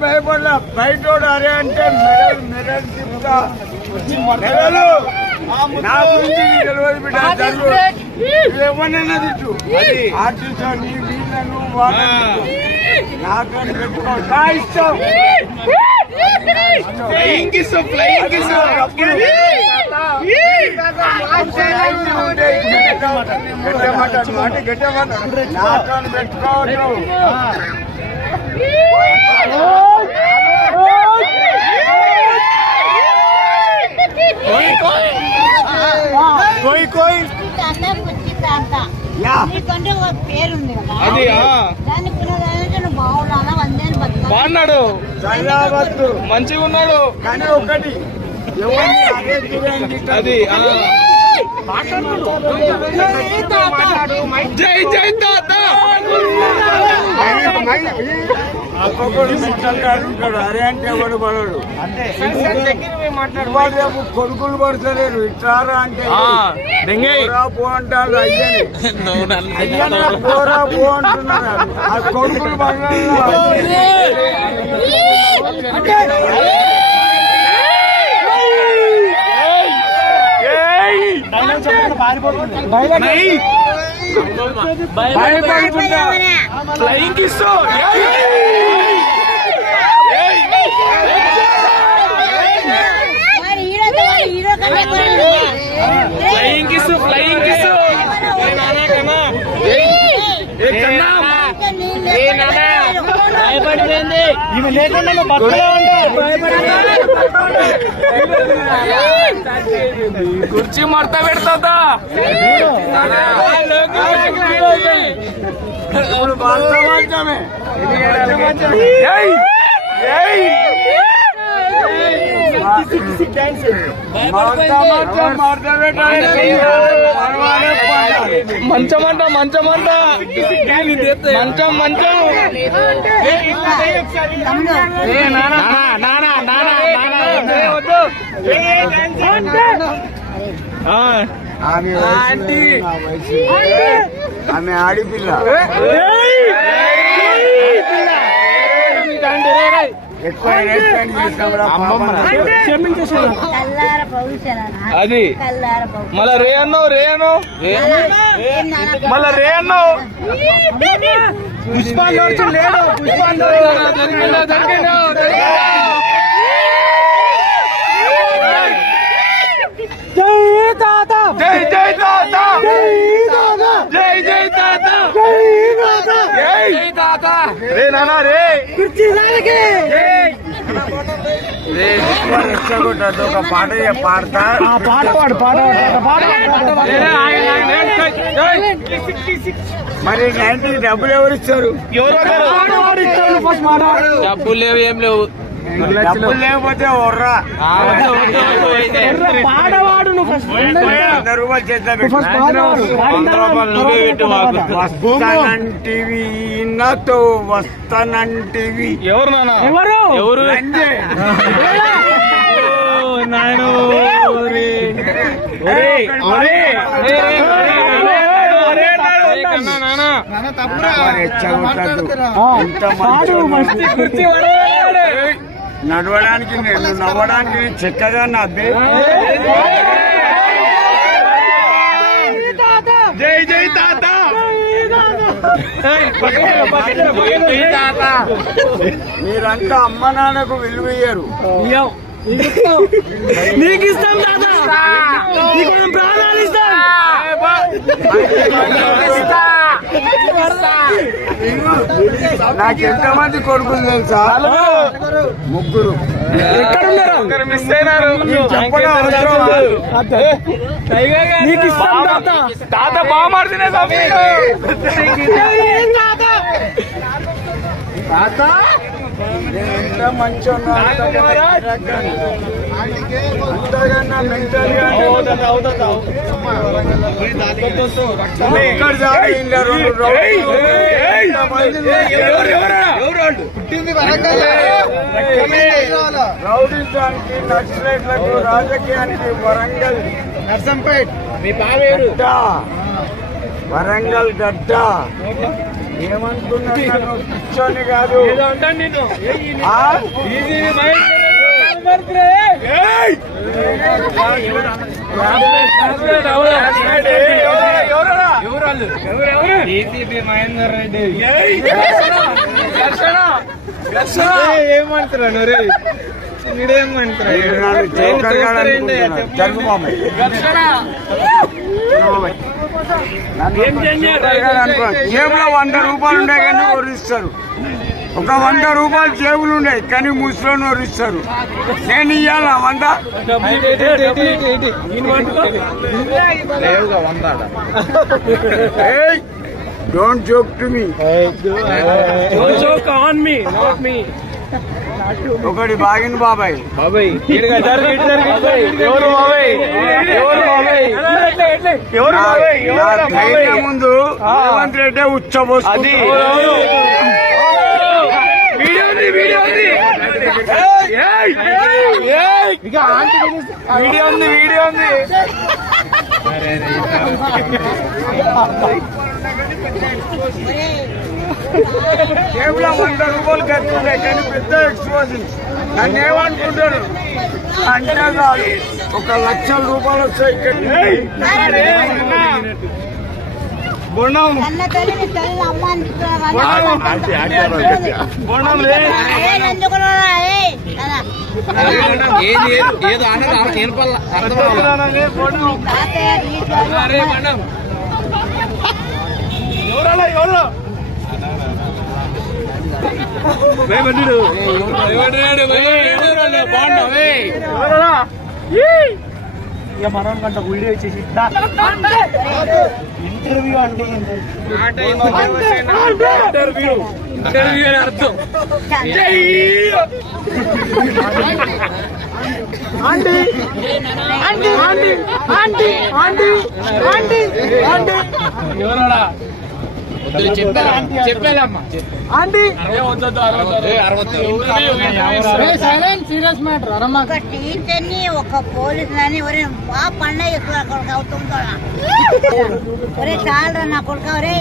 భయపడలా బయట అరే అంటే మెడల్ నా గురించి తెలియదు బిడ్డ ఎవరినైనా తిట్టు ఆర్టిస్ట్ నీ వీళ్ళను నాకని పెట్టుకో నా ఇష్టం నాకని పెట్టుకోవద్దు బాగున్నాడు, మంచిగా ఉన్నాడు. కానీ ఒకటి అది జై జై తాత అరే అంటే ఎవడు పడడు మాట్లాడు కొడుకులు పడతలేరు ఇట్రారా అంటే పో అంటారు అయ్యా పోరా పో అంటున్నారు ఆ కొడుకులు పడలేదు flying kiss flying kiss flying kiss భయపడిపోయింది ఇవి లేకుండా కుర్చీ మడత పెడతా మంచమంట మంచమంట మంచం మంచం ఆమె ఆడిపిల్ల అది మళ్ళా రే అన్నావు మళ్ళా రే అన్నావు పుష్పాలు లేడు జై తాత జై జై తాత జై జై తాత జై తాత రే నానా రే కుర్చీ ఒక పాట పాడతా పాట మరి నైన్టీకి డబ్బులు ఎవరు ఇస్తారు డబ్బులు లేవు ఏం లేవు డబ్బులు లేకపోతే వర్రా పాడవాడు వస్తానంటివి నాతో వస్తానంటివి ఎవరు నాన్న ఎవరు నాయను నడవడానికి నేను నవ్వడానికి చక్కగా నవ్వే జై జై తాత మీరంతా అమ్మ నాన్నకు విలువ ఇయ్యరు నీకు ఇస్తాం తాత ప్రాణాలు ఇస్తాం నాకు ఎంతమంది కొడుకులు తెలుసా ముగ్గురు ఎక్కడున్నారు మిస్ అయినారు తాత బాగా మాడుతున్నా తాత ఎంత మంచి అంతకన్నా మెంటల్ రౌడీజానికి నక్సలైట్లకు రాజకీయానికి వరంగల్ నర్సంపేట్ మీ పావేరు వరంగల్ గడ్డ ఏమనుకున్నాను కూర్చొని కాదు ఏదో అంటాను నేను ఆ? మహేందర్ రెడ్డి ఏమంటారు రే నన్ను జోకర్ గాడు అనుకుంటున్నాడు. జరుగు మామయ్య. నన్ను జోకర్ గాడు అనుకున్నాడు. జేబులో 100 రూపాయలు ఉండే కానీ ఒరిస్తారు. ఒక 100 రూపాయలు జేబులు ఉన్నాయి కానీ ముసలోని ఒరిస్తారు. నేను ఇయ్యాలా 100? Don't joke to me. On me not me ఒకటి బాగింది బాబాయ్. బాబాయ్ ఎవరు బాబాయ్ ఎవరు బాబాయ్ ఎవరు బాబాయ్ నా ధైర్యం ముందు రేవంత్ రెడ్డి ఉచ్చబోస్తుంది. వీడియో ఉంది వీడియో ఉంది వీడియో ఉంది వీడియో ఉంది జేబులో 100 రూపాయలు కట్టుండే కానీ పెద్ద ఎక్స్పోజింగ్. నన్ను ఏమనుకుంటాడు అంటే కాదు 1,00,000 రూపాయలు వచ్చాయి ఇక్కడ. బొండం అన్న తల్లిని తల్లి అమ్మ బొండం లే ఏదో అన్నది నేను పల్ల ఎవరలా ఎవరు ఇక మనం కంట వీడియో ఇచ్చేసి ఇంటర్వ్యూ అంటే ఇంటర్వ్యూ ఇంటర్వ్యూ అని అర్థం ఎవరడా చెప్పాలమ్మా ఒక టీచర్ని ఒక పోలీస్ అని ఒరే పండగ అవుతుందా ఒరే చాలరా నా కొడుకు ఒరే